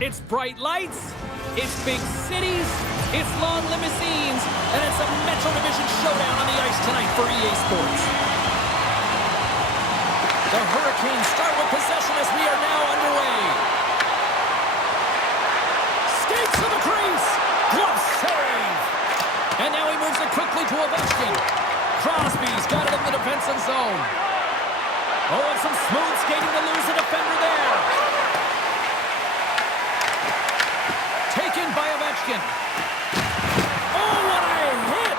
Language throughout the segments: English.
It's bright lights, it's big cities, it's long limousines, and it's a Metro Division showdown on the ice tonight for EA Sports. The Hurricanes start with possession as we are now underway. Skates to the crease, glove save. And now he moves it quickly to Ovechkin. Crosby's got it in the defensive zone. Oh, and some smooth skating to lose the defender there. Taken by Ovechkin. Oh, what a hit!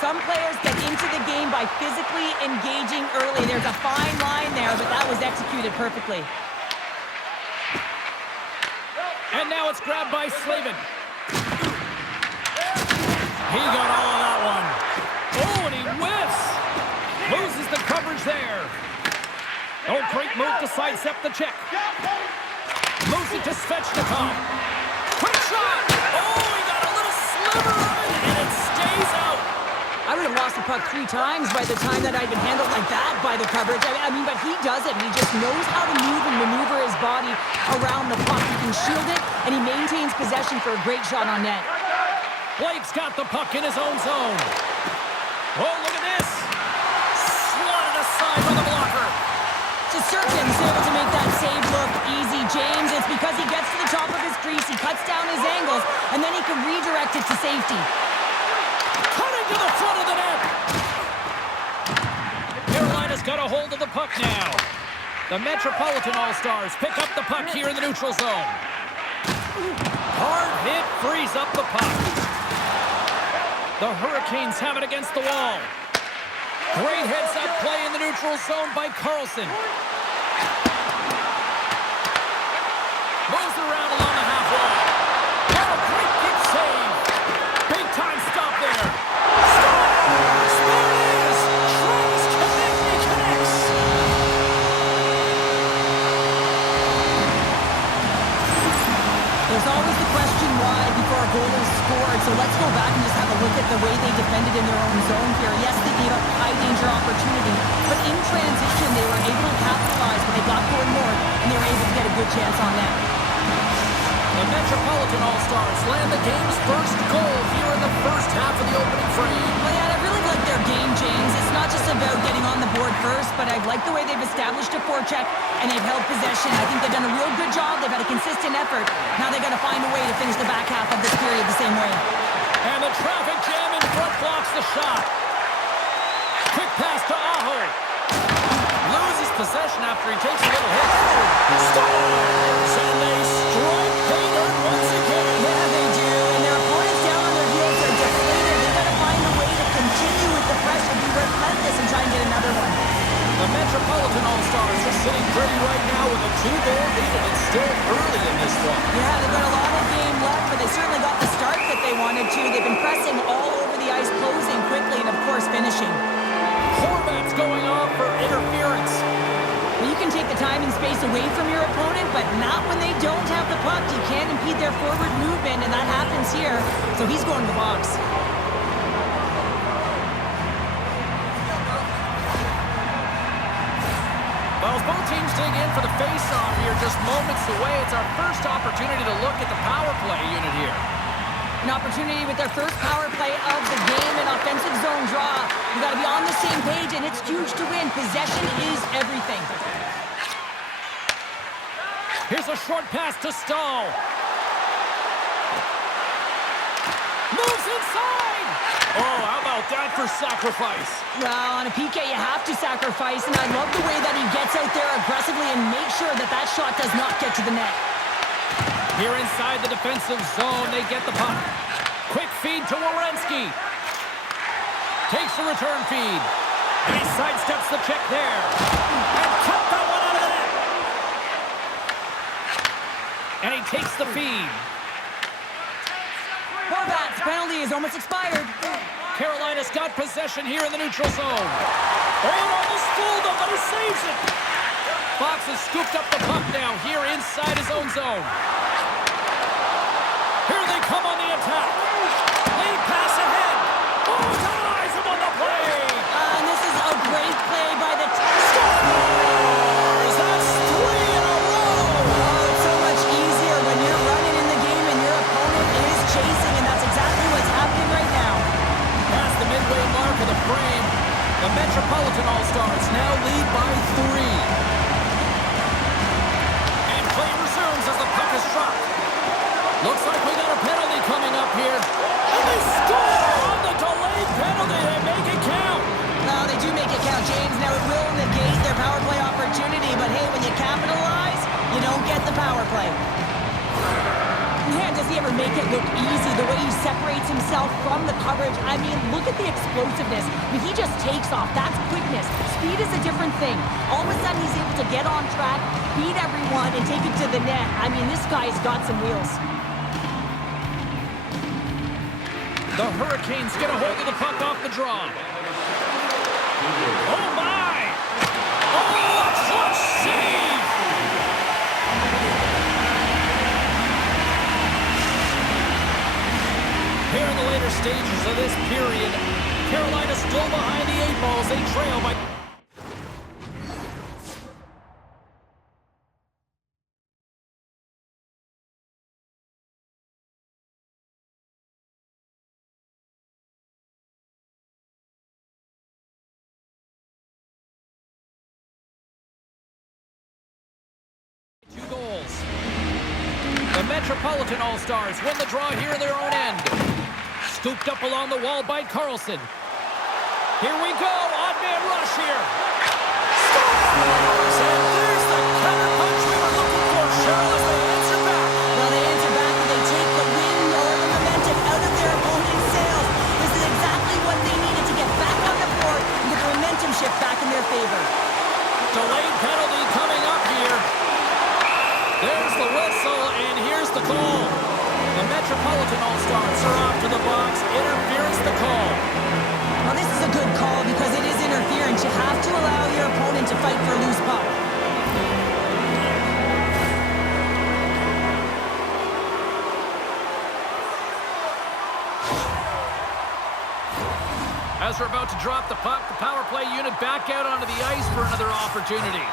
Some players get into the game by physically engaging early. There's a fine line there, but that was executed perfectly. And now it's grabbed by Slavin. He got all of that one. Oh, and he whiffs. Loses the coverage there. Oh, great move to sidestep the check. Moves it to Svechnikov. Quick shot! Oh, he got a little sliver of it, and it stays out. I would have lost the puck 3 times by the time that I'd been handled like that by the coverage. I mean, but he does it. He just knows how to move and maneuver his body around the puck. He can shield it, and he maintains possession for a great shot on net. Blake's got the puck in his own zone. Oh, look at this. Slotted aside by the blocker. Shesterkin's able to make that save look easy, James. It's because he gets to the top of his crease, he cuts down his angles, and then he can redirect it to safety. Cutting to the front of the net. Carolina's got a hold of the puck now. The Metropolitan All-Stars pick up the puck here in the neutral zone. Hard hit frees up the puck. The Hurricanes have it against the wall. Great heads-up play in the neutral zone by Carlson. Moves around along the half wall. Oh, great kick save. Big time stop there. Scores! There it is. Travis Konecny connects. There's always the question why before a goal is scored, so let's go back and just have a look at the way they defended in their own zone here. Yes, they gave up high-danger opportunity, but in transition, they were able to capitalize when they got going north, and they were able to get a good chance on that. The Metropolitan All-Stars land the game's first goal here in the first half of the opening frame. Well, yeah, I really like their game, James. It's not just about getting on the board first, but I like the way they've established a forecheck and they've held possession. I think they've done a real good job. They've had a consistent effort. Now they've got to find a way to finish the back half of this period the same way. And the traffic jam in front blocks the shot. Quick pass to Aho. Loses possession after he takes a little hit. Scores! And they strike pay dirt once again. Yeah, they do. And their opponents down on their heels are deflated. They've got to find a way to continue with the pressure, be relentless, and try and get another one. The Metropolitan All-Stars are sitting pretty right now with a 2-goal lead, and it's still early in this one. Yeah, they've got a lot of game left, but they certainly got the start that they wanted to. They've been pressing all over the ice, closing quickly, and of course finishing. Horvat's going off for interference. Well, you can take the time and space away from your opponent, but not when they don't have the puck. You can't impede their forward movement, and that happens here. So he's going to the box. Well, as both teams dig in for the face-off here, just moments away, it's our first opportunity to look at the power play unit here. An opportunity with their first power play of the game, an offensive zone draw. You got to be on the same page, and it's huge to win. Possession is everything. Here's a short pass to Stahl. Moves inside! Oh, how about that for sacrifice? Well, on a PK, you have to sacrifice, and I love the way that he gets out there aggressively and makes sure that that shot does not get to the net. Here inside the defensive zone, they get the puck. Quick feed to Werenski. Takes the return feed. And he sidesteps the check there. And cut that one out of the net. And he takes the feed. Horvat's penalty is almost expired. Carolina's got possession here in the neutral zone. Oh, it almost fooled him, but he saves it. Fox has scooped up the puck now here inside his own zone. Here they come on the attack. Lead pass ahead. Oh, denies him on the play. And this is a great play by the Scores! That's 3 in a row. Oh, it's so much easier when you're The Metropolitan All-Stars now lead by 3. And play resumes as the puck is dropped. Looks like we got a penalty coming up here. And they score on the delayed penalty. They make it count. Well, they do make it count, James. Now, it will negate their power play opportunity, but hey, when you capitalize, you don't get the power play. Man, does he ever make it look easy, the way he separates himself from the coverage. I mean, look at the explosiveness. I mean, he just takes off. That's quickness. Speed is a different thing. All of a sudden, he's able to get on track, beat everyone, and take it to the net. I mean, this guy's got some wheels. The Hurricanes get a hold of the puck off the draw. Oh, my! Oh, a clutch save! Here in the later stages of this period, Carolina still behind the 8 balls. They trail by... The Metropolitan All-Stars win the draw here in their own end. Scooped up along the wall by Carlson. Here we go, odd-man rush here. Scores! And there's the counter punch we were looking for, Cheryl, as they answer back. Well, they answer back and they take the wind or the momentum out of their opponent's sails. This is exactly what they needed to get back on the board and get the momentum shift back in their favor. Delayed penalty coming up here. There's the whistle, and here's the call. The Metropolitan All-Stars are off to the box. Interference the call. Well, this is a good call because it is interference. You have to allow your opponent to fight for a loose puck. As we're about to drop the puck, the power play unit back out onto the ice for another opportunity.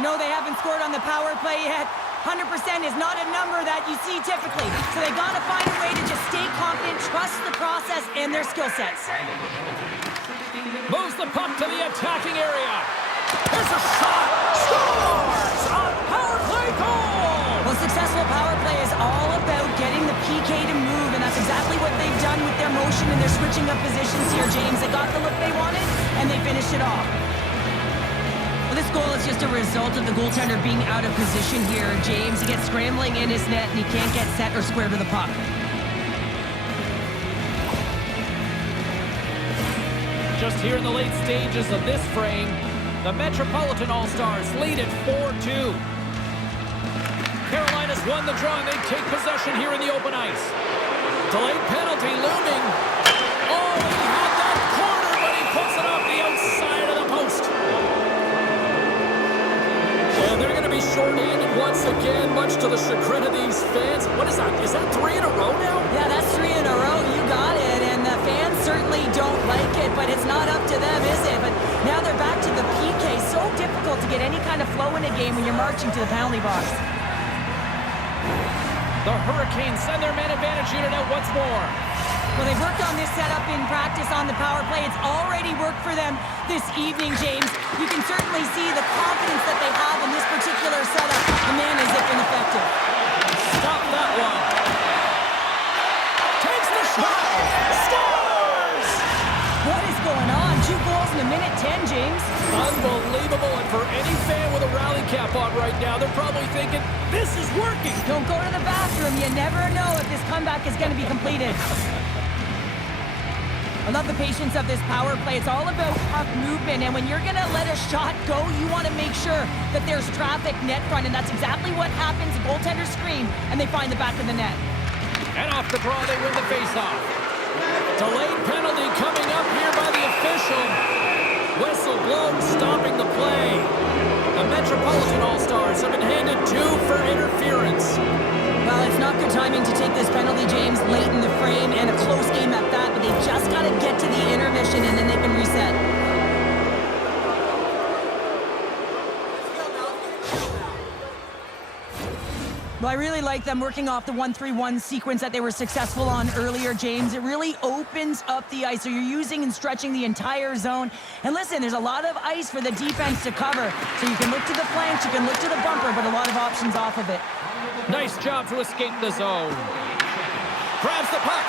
No, they haven't scored on the power play yet. 100% is not a number that you see typically. So they got to find a way to just stay confident, trust the process and their skill sets. Moves the puck to the attacking area. Here's a shot. Scores on power play goal. Well, successful power play is all about getting the PK to move, and that's exactly what they've done with their motion and their switching up positions here, James. They got the look they wanted, and they finished it off. Well, this goal is just a result of the goaltender being out of position here. James, he gets scrambling in his net, and he can't get set or square to the puck. Just here in the late stages of this frame, the Metropolitan All-Stars lead at 4-2. Carolina's won the draw, and they take possession here in the open ice. Delayed penalty looming. Oh, he had that corner, but he puts it off the outside of the post. And they're going to be short-handed once again, much to the chagrin of these fans. What is that? Is that 3 in a row now? Yeah, that's 3 in a row. You got it. And the fans certainly don't like it, but it's not up to them, is it? But now they're back to the PK. So difficult to get any kind of flow in a game when you're marching to the penalty box. The Hurricanes send their man advantage unit out once more. Well, they've worked on this setup in practice on the power play. It's already worked for them this evening, James. You can certainly see the confidence that they have in this particular setup. The man is ineffective. Stop that one. Takes the shot. Scores! What is going on? 2 goals in a minute 10, James. Unbelievable. And for any fan with a rally cap on right now, they're probably thinking, this is working. Don't go to the bathroom. You never know if this comeback is going to be completed. I love the patience of this power play. It's all about puck movement, and when you're going to let a shot go, you want to make sure that there's traffic net front, and that's exactly what happens. The goaltenders scream, and they find the back of the net. And off the draw, they win the faceoff. Delayed penalty coming up here by the official. Whistle blown, stopping the play. The Metropolitan All-Stars have been handed 2 for interference. Well, it's not good timing to take this penalty, James, late in the frame, and a close game at that, but they've just got to get to the intermission, and then they can reset. Well, I really like them working off the 1-3-1 sequence that they were successful on earlier, James. It really opens up the ice, so you're using and stretching the entire zone. And listen, there's a lot of ice for the defense to cover, so you can look to the flanks, you can look to the bumper, but a lot of options off of it. Nice job to escape the zone. Grabs the puck.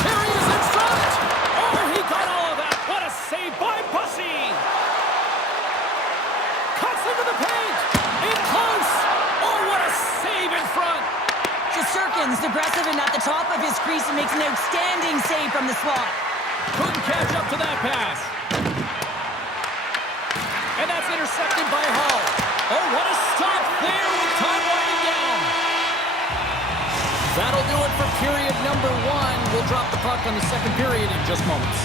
Here he is in front. Oh, he got all of that. What a save by Bussy. Cuts into the paint. In close. Oh, what a save in front. Shesterkin's aggressive and at the top of his crease and makes an outstanding save from the slot. Couldn't catch up to that pass. And that's intercepted by Hall. Oh, what a stop there with time winding down. That'll do it for period number 1. We'll drop the puck on the second period in just moments.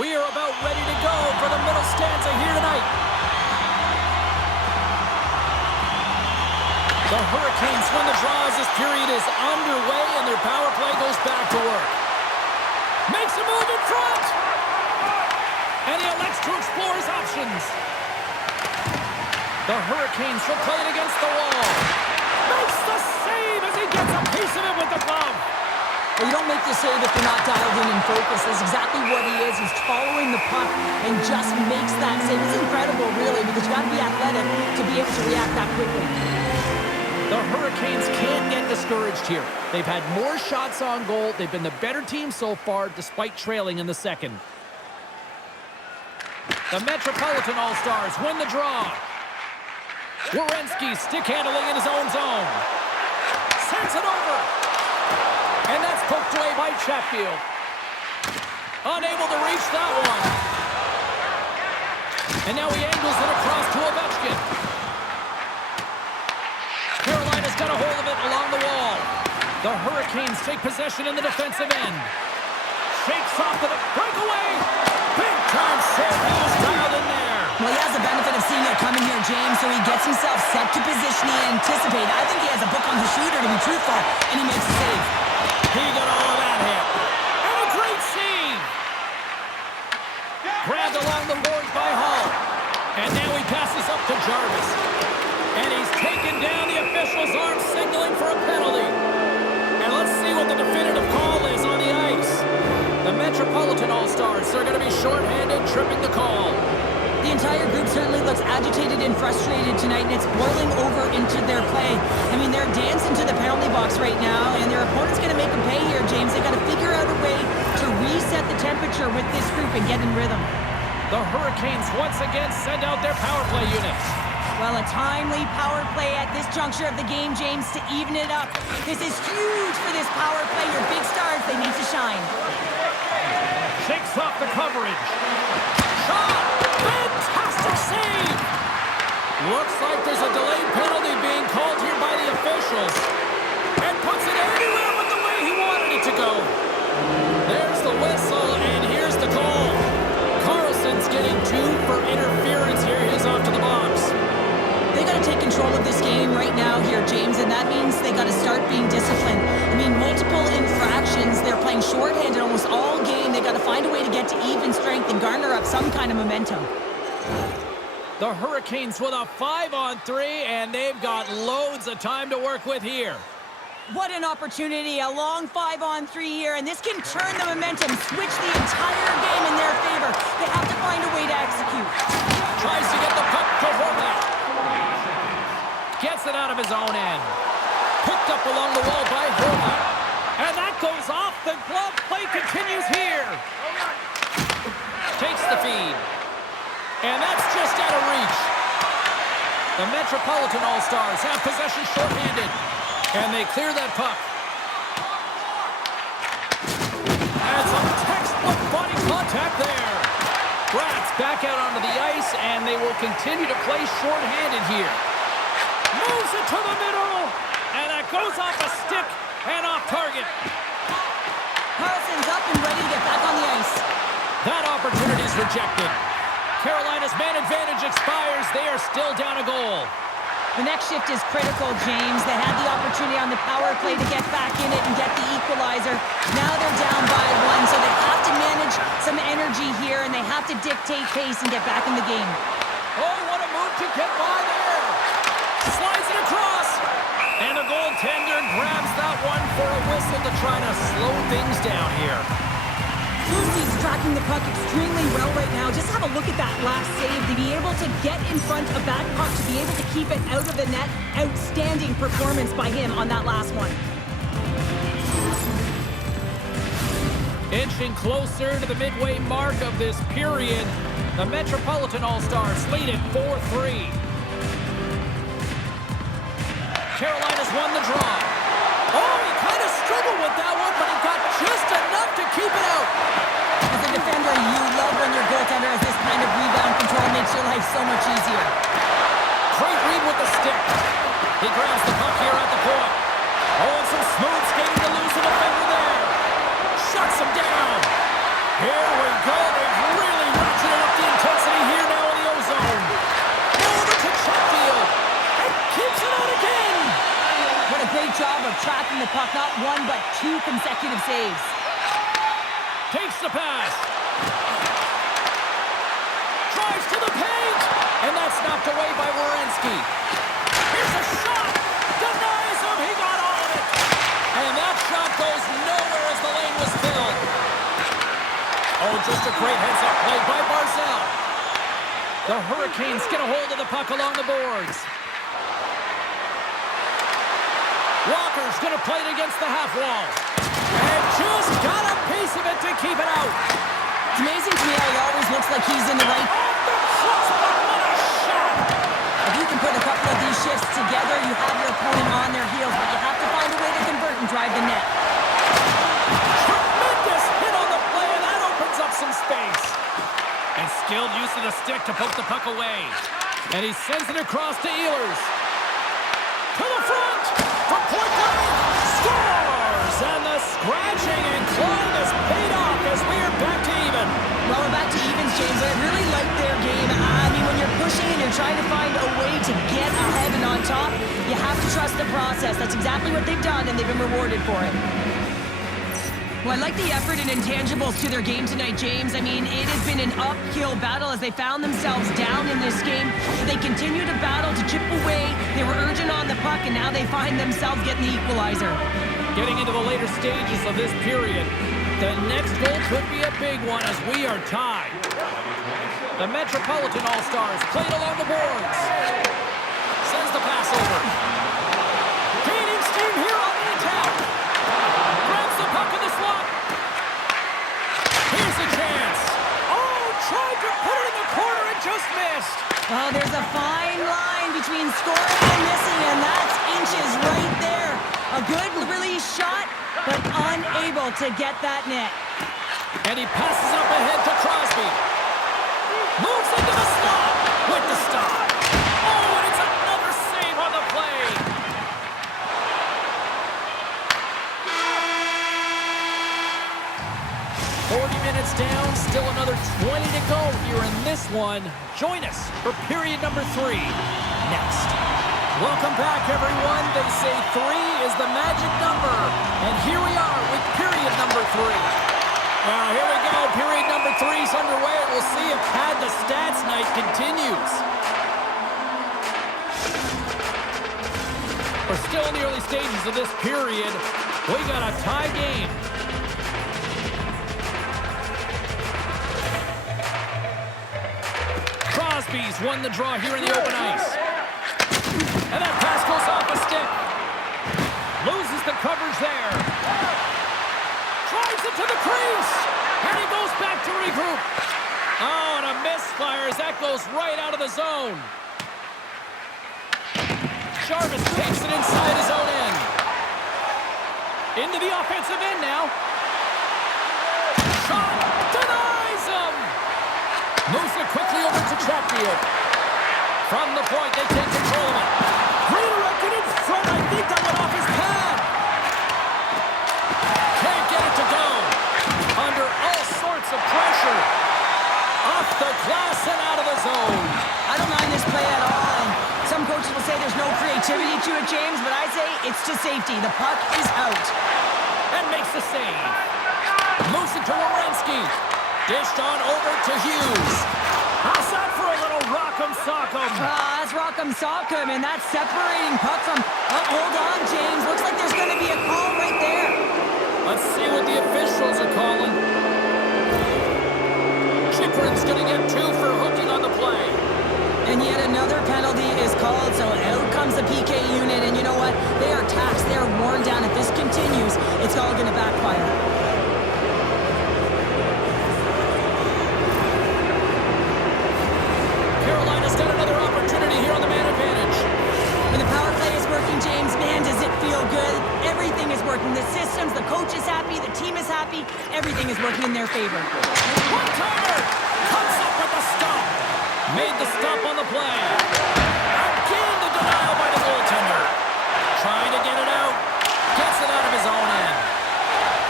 We are about ready to go for the middle stanza here tonight. The Hurricanes win the draw as this period is underway and their power play goes back to work. Makes a move in front. And he elects to explore his options. The Hurricanes will play it against the wall. Makes the save as he gets a piece of it with the glove. Well, you don't make the save if you're not dialed in and focused. That's exactly what he is. He's following the puck and just makes that save. It's incredible, really, because you got to be athletic to be able to react that quickly. The Hurricanes can't get discouraged here. They've had more shots on goal. They've been the better team so far, despite trailing in the second. The Metropolitan All-Stars win the draw. Werenski stick handling in his own zone. Sends it over. And that's poked away by Chatfield. Unable to reach that one. And now he angles it across to Ovechkin. Carolina's got a hold of it along the wall. The Hurricanes take possession in the defensive end. Shakes off the breakaway. Big time save. He was dialed in there. Well, he has the benefit of seeing it coming here, James, so he gets himself set to position he anticipated. I think he has a book on the shooter, to be truthful, and he makes a save. He got all of that hit. And a great save. Grabbed along the boards by Hall. And now he passes up to Jarvis. And he's taken down. The official's arm signaling for a penalty. And let's see what the definitive call is on the ice. The Metropolitan All-Stars are going to be shorthanded, tripping the call. The entire group certainly looks agitated and frustrated tonight, and it's boiling over into their play. I mean, they're dancing to the penalty box right now, and their opponent's going to make them pay here, James. They've got to figure out a way to reset the temperature with this group and get in rhythm. The Hurricanes once again send out their power play units. Well, a timely power play at this juncture of the game, James, to even it up. This is huge for this power play. Your big stars, they need to shine. Shakes off the coverage. Shot! Fantastic save! Looks like there's a delayed penalty being called here by the officials. And puts it anywhere but the way he wanted it to go. There's the whistle, and here's the call. Carlson's getting 2 for interference here. He's off to the box. They got to take control of this game right now here, James, and that means they got to start being disciplined. I mean, multiple infractions. They're playing shorthanded almost all game. They got to find a way to get to even strength and garner up some kind of momentum. The Hurricanes with a 5-on-3, and they've got loads of time to work with here. What an opportunity, a long 5-on-3 here, and this can turn the momentum, switch the entire game in their favor. They have to find a way to execute. Tries to get the puck to Horvat. Gets it out of his own end. Picked up along the wall by Horvat. And that goes off the glove. Play continues here. Takes the feed. And that's just out of reach. The Metropolitan All-Stars have possession shorthanded. And they clear that puck. And some textbook body contact there. Brats back out onto the ice, and they will continue to play shorthanded here. Moves it to the middle, and that goes off a stick and off target. Carlson's up and ready to get back on the ice. That opportunity is rejected. Carolina's man advantage expires. They are still down a goal. The next shift is critical, James. They had the opportunity on the power play to get back in it and get the equalizer. Now they're down by one, so they have to manage some energy here, and they have to dictate pace and get back in the game. Oh, what a move to get by there. Slides it across. And the goaltender grabs that one for a whistle to try to slow things down here. Lucy's tracking the puck extremely well right now. Just have a look at that last save. To be able to get in front of that puck, to be able to keep it out of the net. Outstanding performance by him on that last one. Inching closer to the midway mark of this period, the Metropolitan All-Stars lead it 4-3. Carolina's won the draw. Oh, he kind of struggled with that one, but he got just enough to keep it out. As a defender, you love when your goaltender has this kind of rebound control. Makes your life so much easier. Great read with the stick. He grabs the puck here at the point. Oh, and some smooth skating to lose a defender there. Shuts him down. Here we go. They've really ratcheted up the intensity here now in the ozone. Over to Chatfield. And keeps it out again. What a great job of tracking the puck. Not one, but two consecutive saves. Takes the pass. Drives to the paint. And that's knocked away by Werenski. Here's a shot. Denies him. He got all of it. And that shot goes nowhere as the lane was filled. Oh, just a great heads-up play by Barzal. The Hurricanes get a hold of the puck along the boards. Walker's going to play it against the half wall. And just got a piece of it to keep it out. It's amazing to me how he always looks like he's in the right. Off the crossbar, what a shot! If you can put a couple of these shifts together, you have your opponent on their heels, but you have to find a way to convert and drive the net. Tremendous hit on the play, and that opens up some space. And skilled use of the stick to poke the puck away. And he sends it across to Ehlers. To the front! For point blank! Scores! And the scratching and clawing is paid off as we are back to even. Well, we're back to evens, James. I really like their game. I mean, when you're pushing and you're trying to find a way to get ahead and on top, you have to trust the process. That's exactly what they've done, and they've been rewarded for it. Well, I like the effort and intangibles to their game tonight, James. I mean, it has been an uphill battle as they found themselves down in this game. They continue to battle to chip away. They were urgent on the puck, and now they find themselves getting the equalizer. Getting into the later stages of this period, the next goal could be a big one as we are tied. The Metropolitan All-Stars played along the boards. Sends the pass over. Gaining steam here on the attack. Grabs the puck in the slot. Here's a chance. Oh, tried to put it in the corner and just missed. Oh, there's a fine line between scoring and missing, and that's inches right there. A good release shot, but unable to get that net. And he passes it up ahead to Crosby. Moves into the slot with the stop. Oh, and it's another save on the play. Minutes down, still another 20 to go here in this one. Join us for period number 3 next. Welcome back, everyone. They say 3 is the magic number. And here we are with period number 3. Here we go. Period number 3 is underway. We'll see if Had the Stats night continues. We're still in the early stages of this period. We got a tie game. Crosby's won the draw here in the open ice. And that pass goes off a stick. Loses the coverage there. Drives it to the crease. And he goes back to regroup. Oh, and a misfire as that goes right out of the zone. Jarvis takes it inside his own end. Into the offensive end now. Shot denies him. Moves it quickly over to Chatfield. From the point, they take control of it. Redirected in front. I think that went off his pad. Can't get it to go. Under all sorts of pressure. Off the glass and out of the zone. I don't mind this play at all. And some coaches will say there's no creativity to it, James, but I say it's to safety. The puck is out. And makes the save. Moves it to Werenski. Dished on over to Hughes. How's that for a little rock'em sock'em? That's rock'em sock'em, and that's separating puck from... Oh, hold on, James. Looks like there's going to be a call right there. Let's see what the officials are calling. Chyprin's going to get 2 for hooking on the play. And yet another penalty is called, so out comes the PK unit, and you know what? They are taxed. They are worn down. If this continues, it's all going to backfire. Carolina's got another opportunity here on the man advantage. When the power play is working, James, man, does it feel good. Everything is working. The systems, the coach is happy, the team is happy. Everything is working in their favor. One-timer! Comes up with the stop. Made the stop on the play. Again, the denial by the goaltender. Trying to get it out. Gets it out of his own end.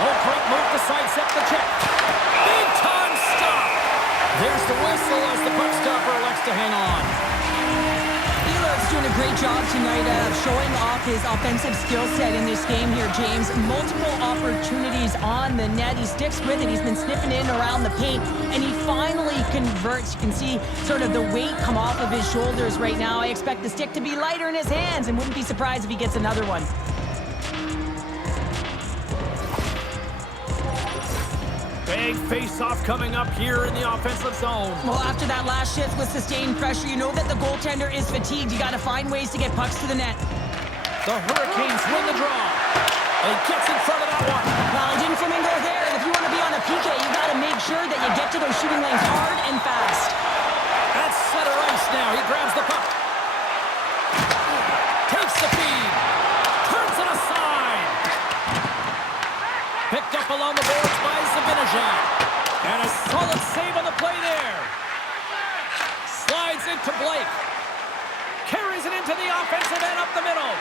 Oh, quick move to sidestep the check. Big time stop. There's the whistle as the puck stopper elects to hang on. Ehlers doing a great job tonight of showing off his offensive skill set in this game here, James. Multiple opportunities on the net. He sticks with it. He's been sniffing in around the paint, and he finally converts. You can see sort of the weight come off of his shoulders right now. I expect the stick to be lighter in his hands, and wouldn't be surprised if he gets another one. Big face-off coming up here in the offensive zone. Well, after that last shift with sustained pressure, you know that the goaltender is fatigued. You got to find ways to get pucks to the net. The Hurricanes win the draw. And gets in front of that one. Well, didn't Flamingo there. And if you want to be on a PK, you got to make sure that you get to those shooting lanes hard and fast. That's center ice now. He grabs the puck. Takes the feed. Turns it aside. Picked up along the boards by Zibanejad. And a solid save on the play there. Slides into Blake. Carries it into the offensive end up the middle.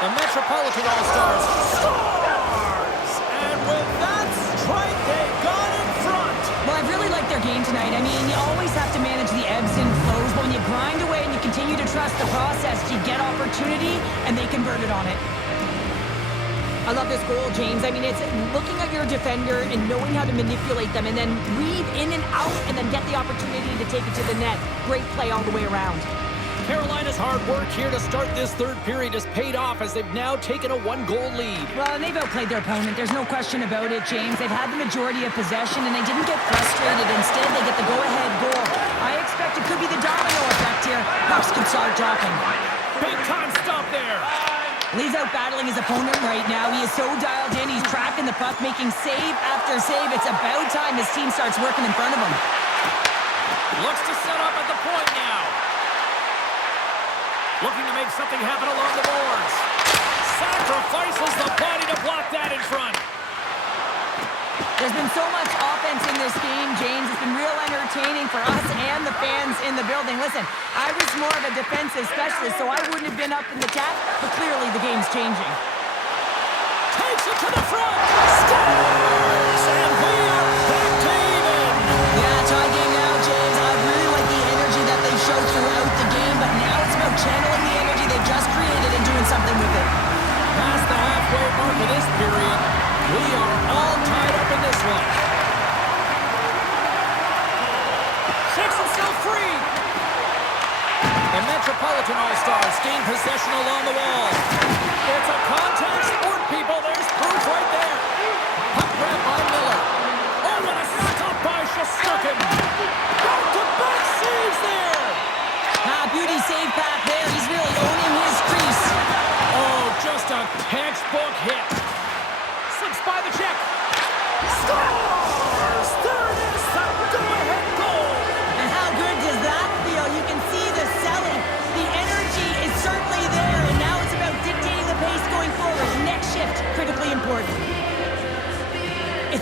The Metropolitan All-Stars scores! And with that strike, they got in front. Well, I really like their game tonight. I mean, you always have to manage the ebbs and flows, but when you grind away and you continue to trust the process, you get opportunity, and they converted on it. I love this goal, James. I mean, it's looking at your defender and knowing how to manipulate them and then weave in and out and then get the opportunity to take it to the net. Great play all the way around. Carolina's hard work here to start this third period has paid off as they've now taken a 1-goal lead. Well, and they've outplayed their opponent. There's no question about it, James. They've had the majority of possession, and they didn't get frustrated. Instead, they get the go-ahead goal. I expect it could be the domino effect here. Pucks can start dropping. Big-time stop there. Lee's out battling his opponent right now. He is so dialed in. He's tracking the puck, making save after save. It's about time his team starts working in front of him. Looks to set up at the point now. Looking to make something happen along the boards. Sacrifices the body to block that in front. There's been so much offense in this game, James. It's been real entertaining for us and the fans in the building. Listen, I was more of a defensive specialist, so I wouldn't have been up in the chat, but clearly the game's changing. Takes it to the front. Scores! And we are back to even. Yeah, tie game now, James. I really like the energy that they showed throughout the game, but now it's about channeling the energy they've just created and doing something with it. Past the halfway mark of this period, we are all tied up in this one. Shakes himself free. The Metropolitan All-Stars gain possession along the wall. It's a contact sport, people. There's proof right there. Puck grab by Miller. Oh, and a stop by Shesterkin. Back-to-back saves there. Beauty save path there. He's really owning his crease. Oh, just a textbook hit. Slips by the check. Scores! There it is, the go-ahead goal. And how good does that feel? You can see the selling. The energy is certainly there, and now it's about digging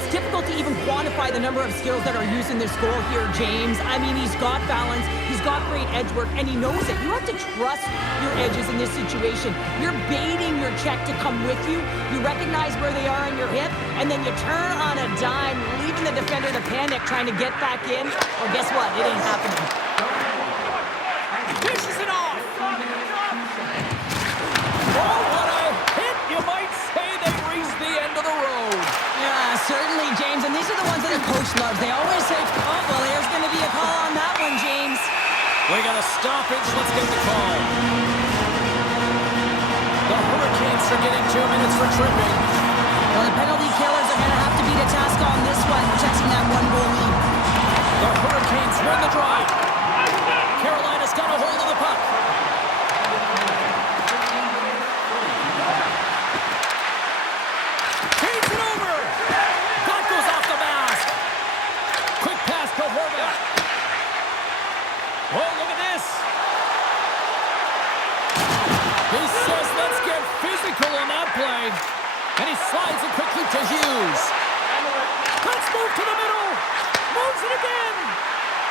It's difficult to even quantify the number of skills that are used in this goal here, James. I mean, he's got balance, he's got great edge work, and he knows it. You have to trust your edges in this situation. You're baiting your check to come with you. You recognize where they are on your hip, and then you turn on a dime, leaving the defender to panic, trying to get back in. Well, guess what? It ain't happening. Dishes it off. Oh, what a hit! You might say they reached the end of the road. Yeah, certainly, James. And these are the ones that the coach loves. They always say, oh, well, there's going to be a call on that one, James. We got a stoppage. Let's get the call. The Hurricanes are getting 2 minutes for tripping. Well, the penalty killers are going to have to beat a task on this one, protecting that one-goal lead. The Hurricanes win the draw. Carolina's got a hold of the puck. Feeds it over. That goes off the mask. Quick pass to Horvat. Oh, look at this. He says, let's get physical on that play. And he slides it quickly to Hughes. Let's move to the middle. Moves it again.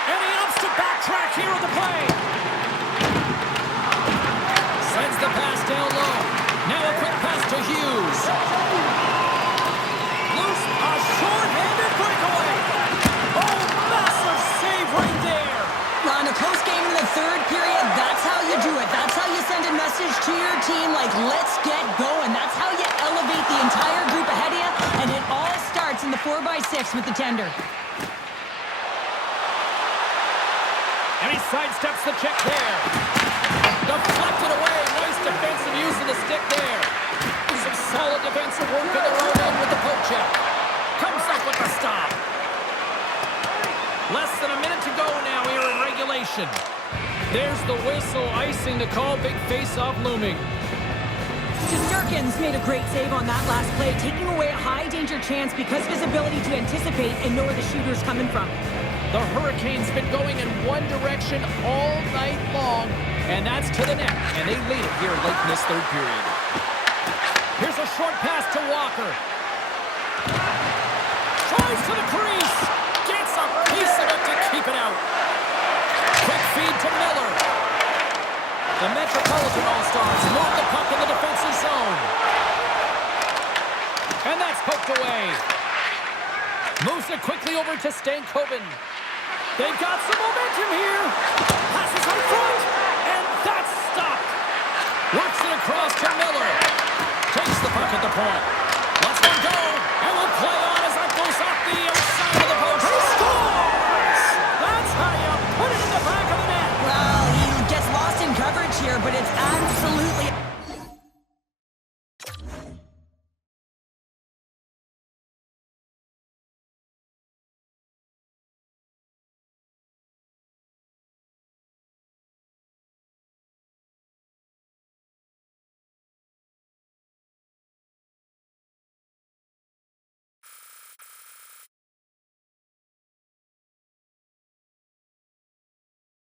And he opts to backtrack here at the play. Sends the pass down low. Now a quick pass to Hughes. Loose, a short-handed breakaway. Oh, massive save right there. Well, in a close game in the third period, that's how you do it. That's how you send a message to your team like, let's get going. That's how you elevate the entire group ahead of you, and it all starts in the 4x6 with the tender. And he sidesteps the check there. Deflected away. Nice defensive use of the stick there. Some solid defensive work in the road end with the poke check. Comes up with the stop. Less than a minute to go now here in regulation. There's the whistle, icing to call, big face-off looming. Shesterkin's made a great save on that last play, taking away a high-danger chance because of his ability to anticipate and know where the shooter's coming from. The Hurricanes been going in one direction all night long, and that's to the net, and they lead it here late in this third period. Here's a short pass to Walker. Tries to the crease. Gets a piece of it to keep it out. Quick feed to Miller. The Metropolitan All-Stars move the puck in the defensive zone. And that's poked away. Moves it quickly over to Stankoven. They've got some momentum here. Passes out front. And that's stopped. Works it across to Miller. Takes the puck at the point.